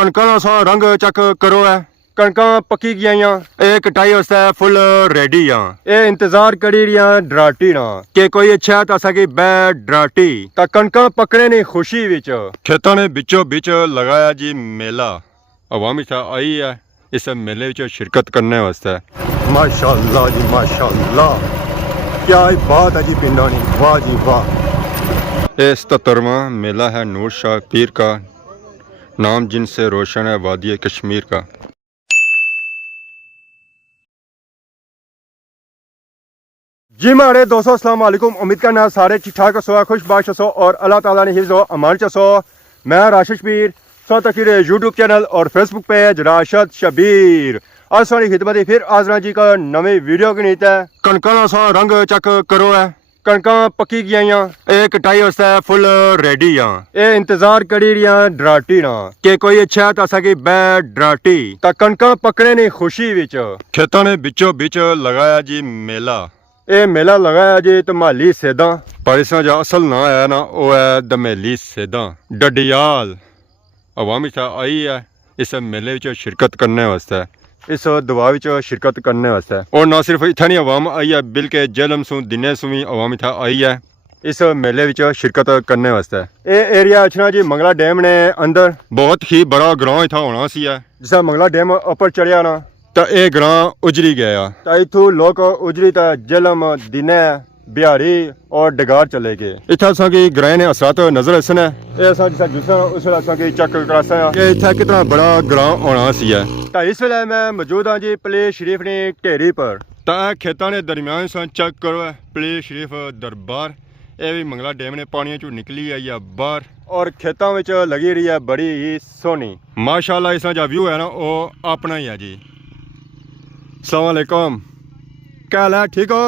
कणकां दा सा रंग चेक करो है। कणकां पक्की गईयां, ये कटाई वास्ते फुल रेडी आ। ये इंतजार करी रही डराटी ना कि कोई अच्छा तो असा की बै डराटी ता कणकां पकने नी खुशी विच खेतां ने बिचों बिच लगाया जी मेला। अवाम इत्थे आई है इस मेले विच शिरकत करने वास्ते। माशाअल्लाह जी माशाअल्लाह, क्या बात है जी पिंडा नी, वाह जी वाह। ये 77वां मेला है नूर शाह पीर का, नाम जिनसे रोशन है वादी कश्मीर का। जी मारे दोस्तों अस्सलाम वालेकुम, उम्मीद करना सारे ठीक ठाक सो, खुशबाश सो और अल्लाह ताला ने हिफ्ज़ व अमान चसो। मैं राशिद पीर सो तकीर यूट्यूब चैनल और फेसबुक पेज राशिद शबीर। आज सारी खिदमत फिर आजरा जी का नवी वीडियो की नीत है। कणकां दा सा रंग चेक करो है। कणकां पक्की गईयां, ये कटाई वास्ते फुल रेडी आ। ये इंतजार करी रही डराटी ना कि कोई अच्छा तो असा की बै डराटी ता कणकां पकने नी खुशी विच खेतां ने बिचों बिच लगाया जी मेला। ये मेला लगाया जी धमाली सेदा, पर इसका जो असल नाम है ना वो है धमेली सेदा डडियाल। अवाम इत्थे आई है इस मेले विच शिरकत करने वास्ते, इस दुआ विच शिरकत करने वास्ते। और ना सिर्फ इत्थे नहीं अवाम आई है बल्कि जेलम सू दिने सू भी अवाम इत्थे आई है इस मेले विच शिरकत करने वास्ते। ये एरिया अच्छा जी मंगला डैम ने अंदर बहुत ही बड़ा ग्रां इत्थे होना सी है। जिस मंगला डैम ऊपर चढ़िया ना तो ये ग्रां उजड़ी गया, तो इथू लोग उजड़ी तो जेलम दिने बिहारी और डगार चले गए। इतना असा की ग्रां ने असरात नजर असन है, उस वेले चेक करासा कि इतना कितना बड़ा ग्रां होना सी है। तो इस वेले मैं मौजूद हाँ जी पलेर शरीफ ने ढेरी पर। तो खेतों के दरम्यान से चेक करो है पलेर शरीफ दरबार। ये भी मंगला डैम ने पानी चो निकली आई है बाहर और खेतों में लगी रही है बड़ी ही सोहनी माशाअल्लाह। इसका जो व्यू है ना वो अपना ही है जी। अस्सलाम वालेकुम, क्या हाल है, ठीक हो?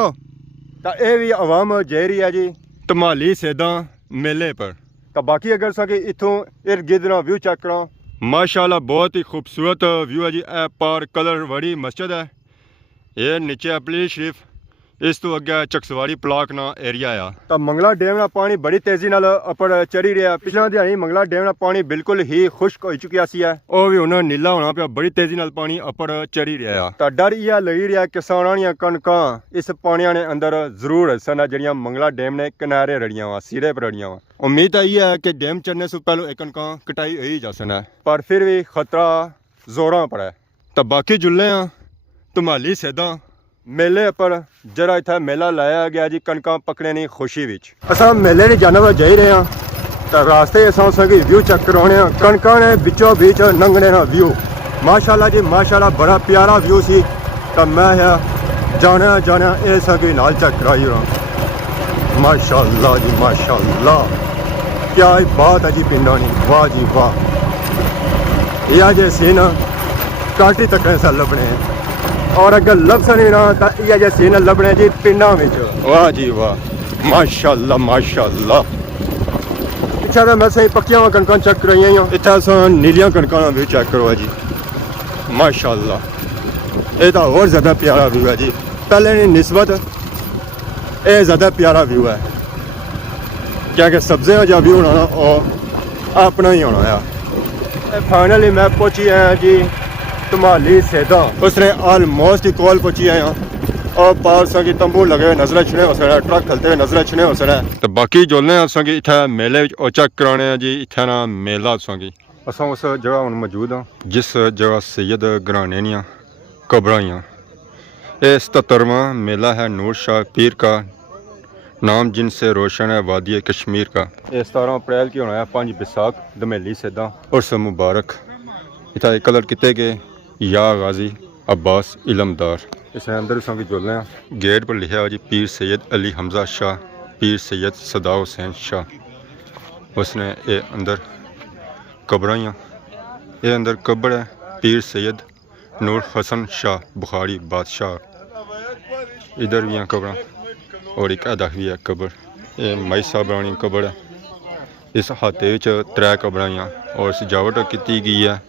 तो ये भी आवाम जा रही है जी धमाली सेदा मेले पर। तो बाकी अगर सके इथों इर्द गिर्द व्यू चेक करो, माशाल्लाह बहुत ही खूबसूरत व्यू है जी। ए पार कलर वाली मस्जिद है, ये नीचे पलेर शरीफ, इस तो अगे चकसवाड़ी ब्लॉक ना एरिया आ। तो मंगला डैम का पानी बड़ी तेजी नाल उपर चढ़ी रहा। पिछला दिहाड़ी मंगला डैम का पानी बिल्कुल ही खुश्क हो चुकिया सी है, वो भी हुण नीला होना पिया, बड़ी तेजी नाल पानी उपर चढ़ी रहा। तो डर यह लगी रहा किसानां दियां कणकां इस पानी ने अंदर जरूर सन जिहड़ियां मंगला डैम ने किनारे रड़ियां वा, सिरे पर रड़ियां वा। उम्मीद यही है कि डैम चढ़ने से पहले एक कणकां कटाई ही जा सन है, पर फिर भी खतरा जोरां पर है। तो बाकी जुल्ले धमाली सेदा मेले पर जरा इतना मेला लाया गया जी कणकां पकने नी खुशी विच। असां मेले नहीं जाने वाले जा ही रहे हैं तो रास्ते असां व्यू चेक करवाने कणकां ने बिचों बीच लंघने का व्यू। माशाल्लाह जी माशाल्लाह, बड़ा प्यारा व्यू सी। तो मैं जाना जाना ये सभी नाल चेक कराई रहा। माशाल्लाह जी माशाल्लाह, क्या बात है जी पिंडा नी, वाह जी वाह। यह जे सीन काटी तक से लभने और अगर लभ सनी ना तो यह जे सीन लभने जी पिंडा विच। वाह जी वाह माशाल्लाह माशाल्लाह। इतना तो मैं सही पक्कियां कणकां चेक कराई हैं, इतना नीलियां कणकां भी चेक करो जी माशाल्लाह। ये तो और ज़्यादा प्यारा व्यू है जी, पहले की निस्बत ये ज़्यादा प्यारा व्यू है, क्योंकि सब्जियां जो व्यू होना वो अपना ही होना है। फाइनली मैं पहुंची आया जी धमाली सेदा, उसने ऑलमोस्ट ही कोल पहुंची आया और पार की तंबू लगे हुए नजर छने हो सकता, ट्रक खलते हुए नजर छने हो सकता। तो बाकी जोलने कि इतना मेले चेक कराने जी, इतना ना मेला की असा उस जगह हम मौजूद हाँ जिस जगह सैयद घराने दियां कब्रां ही। ये 77वां मेला है नूर शाह पीर का, नाम जिनसे रोशन है वादी कश्मीर का। ये 17 अप्रैल की होना है, 5 बैसाख धमेली सेदा उर्स मुबारक। इतना कलर किते गए या गाजी अब्बास इलमदार। इस अंदर भी जोलने गेट पर लिखा है जी पीर सैयद अली हमजा शाह, पीर सैयद सदा हुसैन शाह। उसने ये अंदर कब्रां ही, ये अंदर कब्र है पीर सैयद नूर हसन शाह बुखारी बादशाह। इधर भी हैं कब्रां और एक अदा भी है कब्र। ये माई साहब रानी कब्र है। इस हाथे 3 कब्रां ही और सजावट की गई है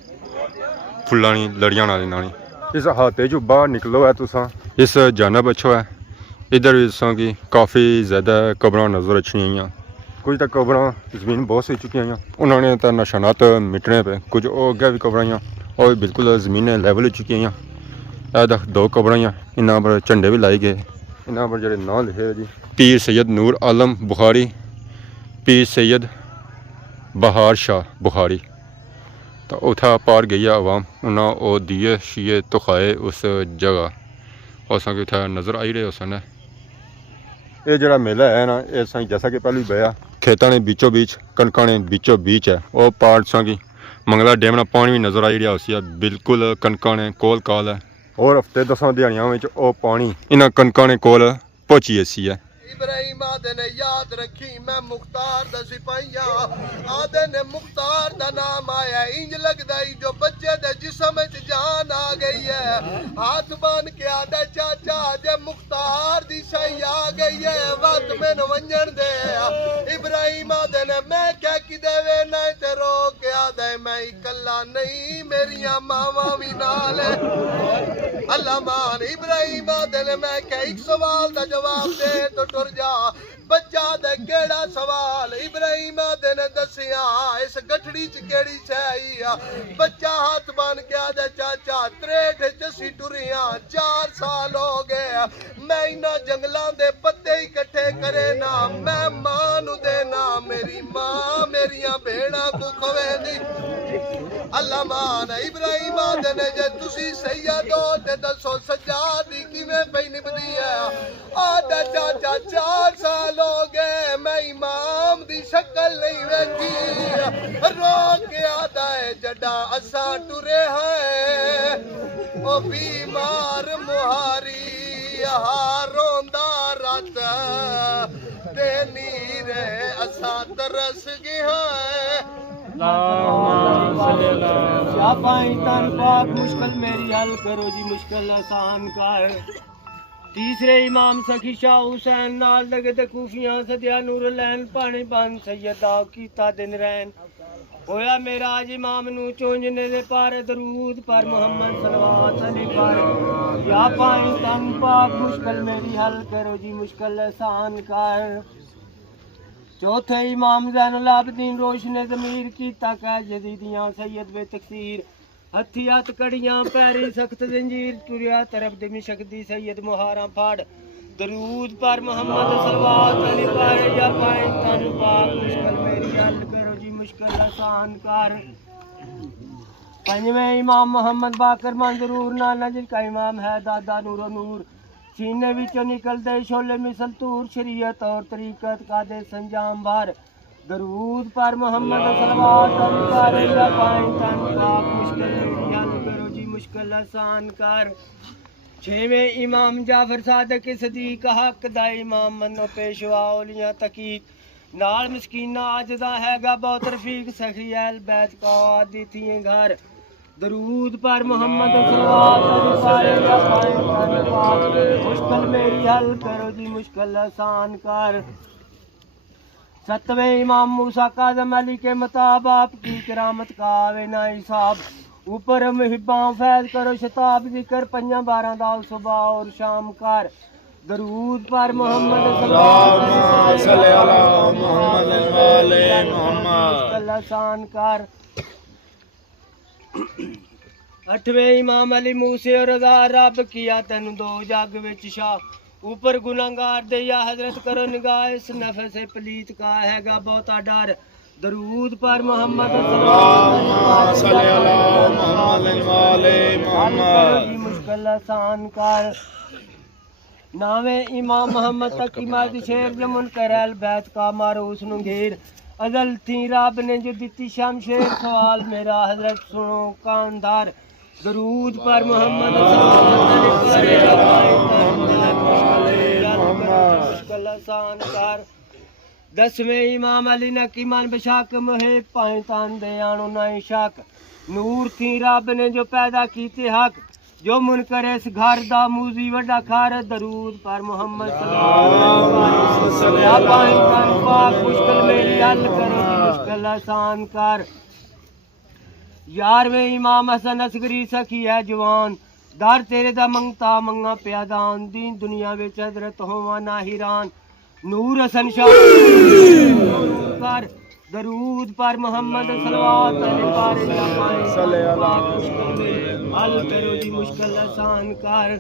फुल्लां लड़ियां नाली। इस हाथे चो बाहर निकलो है तुसा, इस जानब अच्छो है। इधर भी की काफ़ी ज़्यादा कब्रां नज़र अच्छी आई। कुछ तो कबरां जमीन बहुत सी चुकी हैं, उन्होंने तो निशानात मिटने पे, कुछ और अगे भी कबरां और बिल्कुल जमीनें लैवल हो चुकी हैं। यह दो कबरां इन्हों पर झंडे भी लाई गए, इन्हों पर जो नाम लिखे जी पीर सैयद नूर आलम बुखारी, पीर सैयद बहार शाह बुखारी। तो उत्थे पार गई है आवाम, उन्हें वो दिए शीए तुखाए उस जगह और असा उत्थे नज़र आई रहे उसने। ये जरा मेला है ना, ये सा जैसा कि पहले बया खेतों ने बीचों बीच कणकों ने बीचों बीच है, वो पार्ट सा की मंगला डैम ना पानी भी नज़र आई रहा उसी बिल्कुल कणकों ने कोल काल है और हफ्ते 10 दिहाड़ियों में वो पानी इन्होंने कणकों ने कोल पहुंची ऐसी है। इब्राहिम आदे ने याद रखी मैं मुख्तार दा सिपाहिया, आदे ने मुख्तार दा नाम आया, इंज लगदा ही जो बच्चे दे जिस्म च जान आ गई है। हाथ बांध के आदे चाचा जे मुख्तार दी सही आ गई है, वक्त मैनू वंजन दे। इब्राहिम आदे ने मैं क्या कि देवे ना ते रो के आदे मैं इकल्ला नहीं मेरिया मावा भी नाल है। अल्लाह मान इब्राहिम आदे ने मैं क्या एक सवाल दा जवाब दे तो टुर जा। बच्चा दे केड़ा सवाल इब्राहिम आदे ने दसिया, इस गठड़ी च केड़ी छाई। बच्चा हाथ बन के आदे चाचा 63 चसी टुरिया 4 साल हो गए, मैं इन्हां जंगलां दे पत्ते इकट्ठे करे ना, मैं मां नू देना, मेरी मां मेरिया भेड़ा को खवेंदी। अल्लाह मान इब्राहिम आदे ने जे तुसी सैयद हो ते दसो सज्जाद दी किवें पई निभदी है। आदा चाचा 4 साल हो गए मैं इमाम दी शक्ल नहीं वेखी, रो के आदा है जडा असा टुरे है ओ बीमार मुहारी रोंदा रात ते नीरे असा तरस गया मुश्किल मेरी हल करो जी मुश्किल आसान कर। तीसरे इमाम सखी शाह हुसैन नाल लगे ते कूफियां सदिया नूर लैन पानी बंद सैयदा कीता दिन रैन होया मेरा आज इमाम नू चोंजने दे पार दरूद पर मोहम्मद सलवात अली पर या पाई तन पाक मुश्किल मेरी हल करो जी मुश्किल आसान कर। चौथे इमाम ज़ैनुल आबदीन रोशने ज़मीर कीता कै जदीदियां सैयद बे तकसीर हथी हथ कड़ियां पैरी सख्त जंजीर टुरिया तरफ दिमिशक दी सैयद मुहारा फाड़ दरूद पर मोहम्मद सलवात अली पर या पाए तन पाक मुश्किल मेरी हल करो जी मुश्किल आसान कर। पंजवें इमाम मोहम्मद बाकर मंजरूर नाना जिनका इमाम है दादा नूरो नूर, सीने विचों निकलते शोले मिसल तूर शरीयत और तरीकत का दे संजाम भर दरूद पर मोहम्मद सलवात अली पर या पाए तन पाक मुश्किल मेरी हल करो जी मुश्किल आसान कर। छेवें इमाम जाफर सादिक सदीक हक दा इमाम मनो पेशवा औलियां तकीक नाल मस्कीना अजदा हैगा बहुत रफीक सखी अहल बैत का आदि थी घर दरूद पर मोहम्मद सल्लल्लाहु अलैहि वसल्लम मुश्किल मेरी हल करो जी मुश्किल आसान कर। सतवें इमाम मूसा काज़म अली के मताब आपकी करामत का आवे ना हिसाब ऊपर मुहिब्बा फैज करो शताब जिक्र 5-12 दाल सुबह और शाम कर दरूद पर मोहम्मद आसान कर। 8वें इमाम अली मूसे और रज़ा रब किया तेन दो जग विच शाह ऊपर गुनाहगार दे या हजरत करो निगाह इस नफे से पलीत का हैगा बहुता डर दरूद पर मोहम्मद मुश्किल आसान कर। 9वें इमाम मोहम्मद तकी मर्द शेर जमुन करैल बैत का मारो उसनु घेर अजल थी रब ने जो दिती शमशेर सवाल मेरा हजरत सुनो कानदार दरूद पर मोहम्मद मुश्किल आसान कर। 10वें इमाम अली ने कीमान बशाक मोहे पाए तान दे आनो नहीं शक नूर थी रब ने जो पैदा कीते हक जो मुन करे इस घर दा मूजी वड्डा खार दरूद पर मोहम्मद मुश्किल मेरी हल करो मुश्किल आसान कर। 11वें इमाम हसन असगरी सखी है जवान दर तेरे दा मंगता मंगा प्यादान दीन दुनिया विच हजरत होवा ना हिरान नूर हसन शाह पर दरूद पर मोहम्मद सलवात हल करो जी मुश्किल आसान कर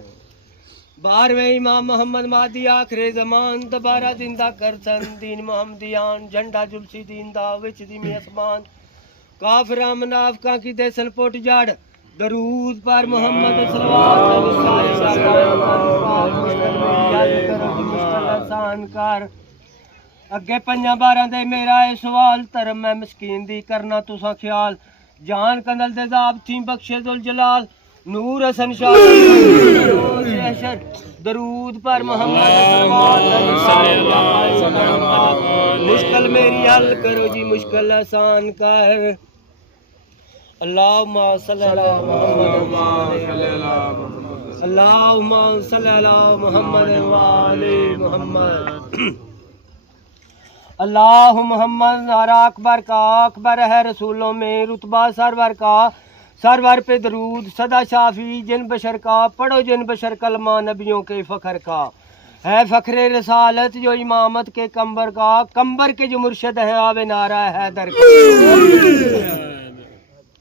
12वें इमाम मोहम्मद मादी आखिरे जमान दोबारा जिंदा कर सन दीन मोहम्मदियान झंडा जुलसी दीन दा विच दी असमान काफिरा मुनाफिका की देसन पुट जड़ दरूद पर मोहम्मद आसान कर अगे 5-12 दे मेरा ए सवाल धर्म मैं मस्कीन दी करना तुसा ख्याल जान कंदल दे जाब थी बख्शे दुल जलाल नूर हसन शाह दरूद पर मोहम्मद मुश्किल मेरी हल करो जी मुश्किल आसान कर अल्लाहुम्मा सल्ली अला मुहम्मद अल्लाहुम्मा सल्ली अला मुहम्मद व आले मुहम्मद अल्लाह मुहम्मद नारा अकबर का अकबर है रसूलों में रुतबा सरवर का सरवर पे दरूद सदा शाफी जिन बशर का पढ़ो जिन बशर कलमा नबियों के फ़ख्र का है फ़ख्र रसालत जो इमामत के कंबर के जो मुर्शद हैं आवे नारा हैदर का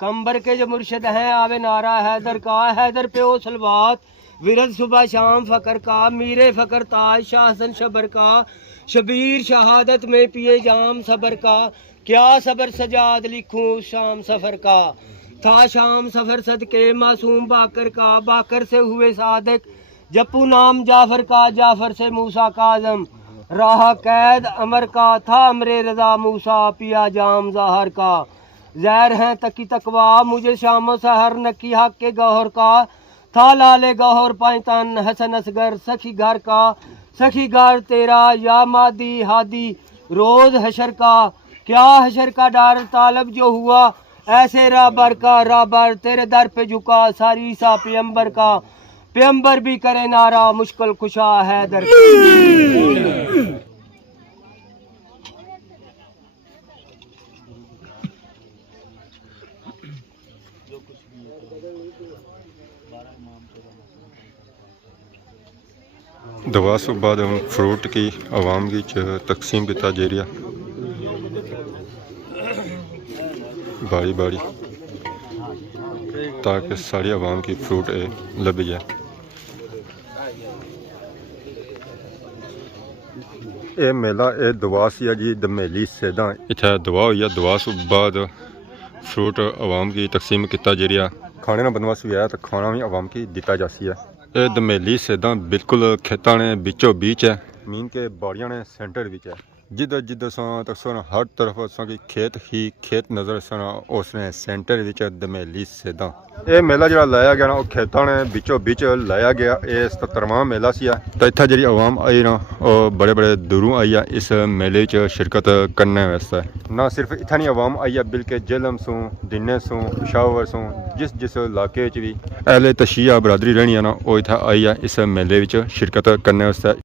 कंबर के जो मुर्शद हैं आवे नारा हैदर का हैदर पे ओ सलवात विरद सुबह शाम फ़ख्र का मीरे फ़ख्र ताज शाहसन शबर का शबीर शहादत में पिए जाम सबर का क्या सबर सजाद लिखूं शाम सफर का था शाम सफर सदके मासूम बाकर का बाकर से हुए सादिक जप्पू नाम जाफर का जाफर से मूसा का आजम राह कैद अमर का था अमरे रजा मूसा पिया जाम जहर का जहर हैं तकी तकवा मुझे शामो सहर नकी हक के गौहर का था लाले गौहर पाइतान हसन असगर सखी घर का सखी घर तेरा या मादी हादी रोज हशर का क्या हशर का डर तालब जो हुआ ऐसे राबर का राबर तेरे दर पे झुका सारी सा पैगंबर का पैगंबर भी करे नारा मुश्किल कुशा है दर दवा से बाद हम फ्रूट की आवाम की तकसीम किया जेरिया बारी बारी ताकि सारी आवाम की फ्रूट लभी जाए। ये मेला ये दवा सी जी दमेली सेदा इतना दवा हुई है दवा से बाद फ्रूट आवाम की तकसीम किया जेरिया खाने का बंदोबस्त भी आया तो खाना भी आवाम की दिता जासी है। ये दमेली सेदा बिल्कुल खेतों ने बीचों बीच है मीन के बाड़ियां ने सेंटर विच है जिधर जिधर तक हर तरफ की खेत ही खेत नज़र उसने सेंटर विच दमेली सेदा ये मेला जो लाया गया ना वो खेतों ने बीचों बीच लाया गया ये 77वां मेला सी तो इतना जी आवाम आई ना वो बड़े बड़े दूरों आई है इस मेले शिरकत करने वास्ते ना सिर्फ इतनी आवाम आई है बल्कि जेलम सू दिने सू पिशावर सू जिस जिस इलाके भी अहले तशिया बरादरी रहनी है ना वो इतना आई है इस मेले शिरकत करने वास्ते।